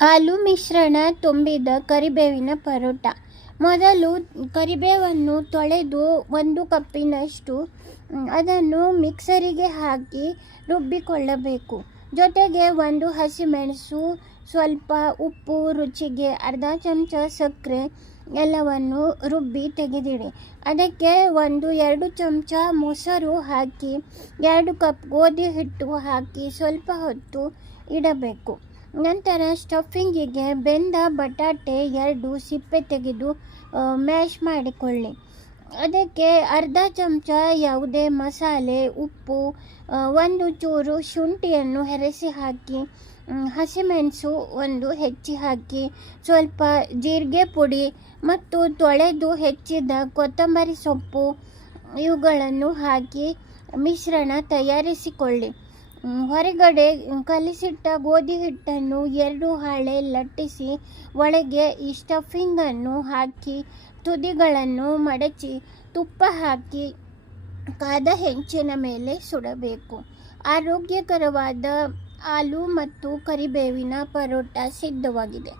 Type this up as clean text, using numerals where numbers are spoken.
ಹಾಲು ಮಿಶ್ರಣ ತುಂಬಿದ ಕರಿಬೇವಿನ ಪರೋಟ. ಮೊದಲು ಕರಿಬೇವನ್ನು ತೊಳೆದು 1 ಕಪ್ಪಿನಷ್ಟು ಅದನ್ನು ಮಿಕ್ಸರಿಗೆ ಹಾಕಿ ರುಬ್ಬಿಕೊಳ್ಳಬೇಕು. ಜೊತೆಗೆ 1 ಹಸಿಮೆಣಸು, ಸ್ವಲ್ಪ ಉಪ್ಪು, ರುಚಿಗೆ ಅರ್ಧ ಚಮಚ ಸಕ್ಕರೆ ಎಲ್ಲವನ್ನು ರುಬ್ಬಿ ತೆಗೆದಿಡಿ. ಅದಕ್ಕೆ 2 ಚಮಚ ಮೊಸರು ಹಾಕಿ 2 ಕಪ್ ಗೋಧಿ ಹಿಟ್ಟು ಹಾಕಿ ಸ್ವಲ್ಪ ಹೊತ್ತು ಇಡಬೇಕು. ನಂತರ ಸ್ಟಫಿಂಗಿಗೆ ಬೆಂದ ಬಟಾಟೆ 2 ಸಿಪ್ಪೆ ತೆಗೆದು ಮ್ಯಾಶ್ ಮಾಡಿಕೊಳ್ಳಿ. ಅದಕ್ಕೆ ಅರ್ಧ ಚಮಚ ಯಾವುದೇ ಮಸಾಲೆ, ಉಪ್ಪು, 1 ಚೂರು ಶುಂಠಿಯನ್ನು ಹೆರಸಿ ಹಾಕಿ, ಹಸಿಮೆಣಸು 1 ಹೆಚ್ಚಿ ಹಾಕಿ, ಸ್ವಲ್ಪ ಜೀರಿಗೆ ಪುಡಿ ಮತ್ತು ತೊಳೆದು ಹೆಚ್ಚಿದ ಕೊತ್ತಂಬರಿ ಸೊಪ್ಪು ಇವುಗಳನ್ನು ಹಾಕಿ ಮಿಶ್ರಣ ತಯಾರಿಸಿಕೊಳ್ಳಿ. ಹೊರಗಡೆ ಕಲಸಿಟ್ಟ ಗೋಧಿ ಹಿಟ್ಟನ್ನು 2 ಹಾಳೆ ಲಟ್ಟಿಸಿ ಒಳಗೆ ಈ ಸ್ಟಫಿಂಗನ್ನು ಹಾಕಿ ತುದಿಗಳನ್ನು ಮಡಚಿ ತುಪ್ಪ ಹಾಕಿ ಕಾದ ಹೆಂಚಿನ ಮೇಲೆ ಸುಡಬೇಕು. ಆರೋಗ್ಯಕರವಾದ ಆಲೂ ಮತ್ತು ಕರಿಬೇವಿನ ಪರೋಟ ಸಿದ್ಧವಾಗಿದೆ.